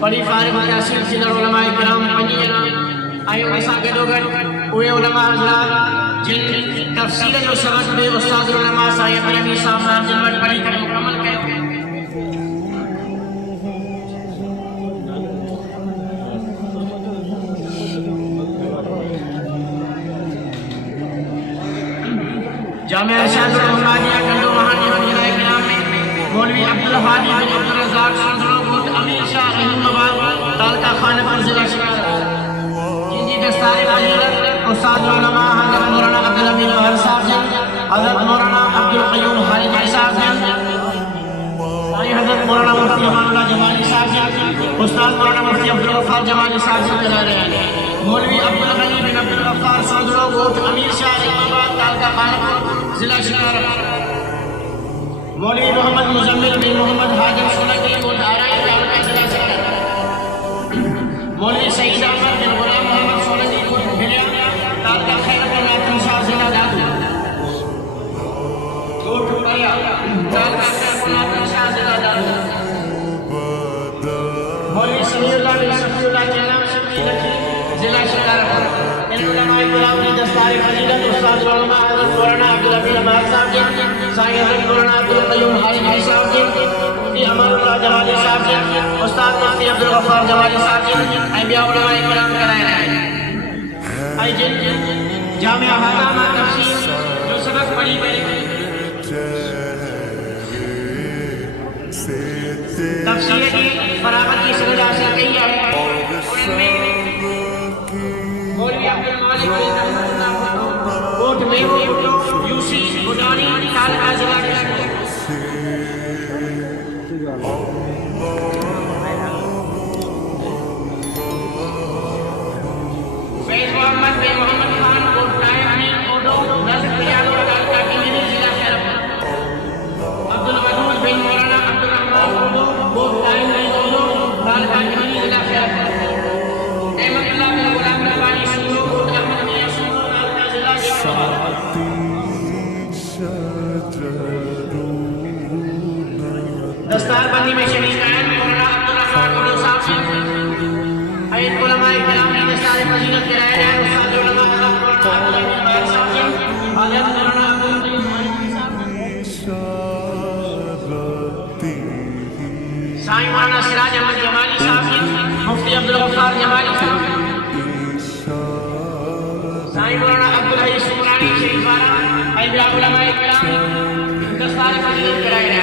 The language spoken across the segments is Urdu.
بڑی فارغ تحصیل سندھ علماء کرام پنجی جنا آئیو ایسا گڈو گڈ اوے علماء حضرات جن تفسیر جو سبق دے استاد علماء صاحب علی صاحب جن وٹ پڑھی کر مکمل کیا جامعہ ارشاد الرحمانیہ گنڈو مہانی وجرائے کرام میں مولوی عبدالحادی بن عبدالرزاق سندرو گوٹ امیر شاہ رحمہ آباد تعلقہ خانہ پر ضلع شکار جن جی دستار فضیلت استاد علماء حضرت مولانا عبدالحمید ظاہر صاحب جن حضرت مولانا عبدالقیوم خالقی صاحب جن حضرت مولانا مفتی امان اللہ جمالی صاحب جن استاد مولانا مفتی عبدالغفار جمالی صاحب جن کرا رہے ہیں مولوی عبدالغنی بن عبدالغفار سندرو گوٹ امیر شاہ رحمہ آباد تعلقہ خانہ پر ضلع شکار مولوی محمد مزمل بن محمد حاجم سنگی گوٹ آرائی تعلقہ ضلع شکار مولوی سعید احمد بن غلام محمد سولنگی گوٹ بھلیا تعلقہ خیر پر ناتن شاہ ضلع دادو گوٹ پریا تعلقہ خیر پر ناتن شاہ ضلع دادو مولوی سمیع اللہ بن صفی اللہ جناب شبی لکھی ضلع شکار ان علماء کرام کی دستار فضیلت استاد علماء حضرت مولانا عبدالحمید عباد صاحب جن سائیں حضرت مولانا عبدالقیوم خالقی صاحب جن مفتی امان اللہ جمالی صاحب جن استاد مفتی عبدالغفار جمالی صاحب جن اے بیا علماء کرام کرائے رہے ہیں اے جن جامعہ حضامہ تفسیر جو سبق پڑھی تفسیر کی فراغت کی سند حاصل کی ہے ان میں مولوی عبدالمالک کوٹ میں یوسی بڈانی تعلقہ ضلع فیض محمد بن محمد خان کوٹ ٹائم کوٹو رزق ریاض تعلقہ کی ضلع شرف عبدالودود بن مولانا عبدالرحمان کوٹ ٹائم کوٹو تعلقہ کی ضلع شرف احمد اللہ بن غلام ربانی سنگرو کوٹ احمد میاں سنگرو تعلقہ ضلع شرف دستار بندی میں شریک ہیں مولانا عبدالرحمان علیہ صاحب سے ایک علماء کرام کی دستار فضیلت کے رہے ہیں استاد علماء حضرت مولانا عبدالحمید صاحب سے حضرت مولانا عبدالقیوم خالقی سائیں مولانا سراج احمد جمالی صاحب سے مفتی عبدالغفار جمالی صاحب سائیں مولانا عبدالحی سمرانی شریفانہ اے بیا علماء کرام دستار فضیلت کے رہے ہیں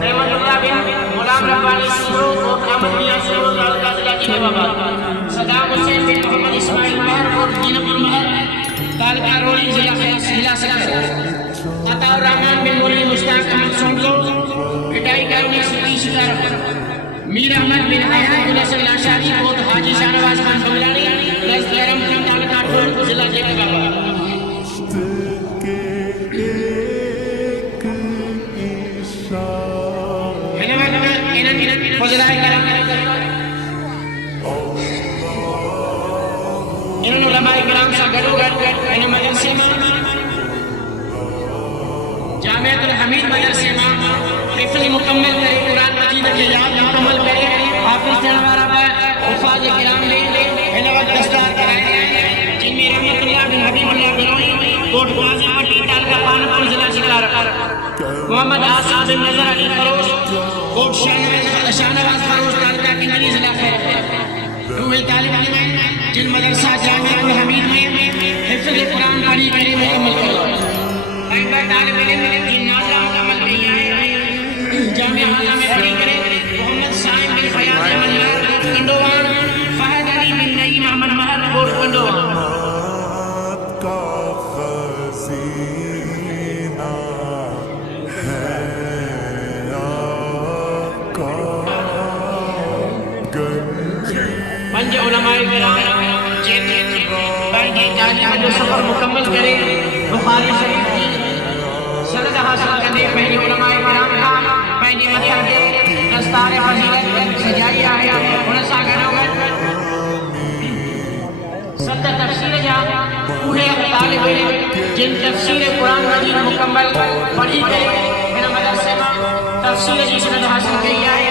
احمد اللہ بن غلام ربانی سنگرو کوٹ احمد میاں سنگرو تعلقہ ضلع جناب آباد صدام حسین بن محمد اسماعیل مہر کوٹ جناب المہر تعلقہ روڑی ضلع سکر عطا الرحمن بن مولی مشتاق احمد سنگرو اٹائی کالونی سٹی شکار میر احمد بن حیات الحسن لاشاری کوٹ حاجی شاہنواز خان بغلانی رز لرم تعلقہ کوٹ ضلع جناب آباد فضلائے کرام ان علماء کرام سے گڑو گڑ ان مدرسے میں جامعہ الحمید مدرسے میں حفظ مکمل کرے قرآن مجید کے یاد مکمل کرے حافظ جنوارہ پر حفاظ کرام لے ان وقت دستار کرائے جن میں رحمت اللہ بن حبیب اللہ بنوئی کوٹ قاضی پٹی تعلقہ خانپور ضلع شکار محمد آصف بن نظر علی فروش کوٹ شاہنواز فروش تعلقہ کی نلی ضلع خیر روح طالب علم جن مدرسہ جامعہ الحمید میں حفظ قرآن پڑھی کرے مکمل کرے اکبر طالب علم جن ناظرہ مکمل کی ہے جامعہ حضا میں پڑھی کرے محمد سائم بن فیاض احمد کنڈوان فہد علی بن نعیم احمد مہر کوٹ کنڈوان پنج علماء کرام جن پہنجی تعلیم جو سفر مکمل کرے بخاری شریف کی سند حاصل کرنے پہنجی علماء کرام کا پہنجی مطلب کے دستار فضیلت سجائی آئے انسا گھنو گھر ستر تفسیر جا پوڑے طالب علم جن تفسیر قرآن مجید مکمل پڑھی کرے ان مدرسے میں تفسیر جی سند حاصل کی آئے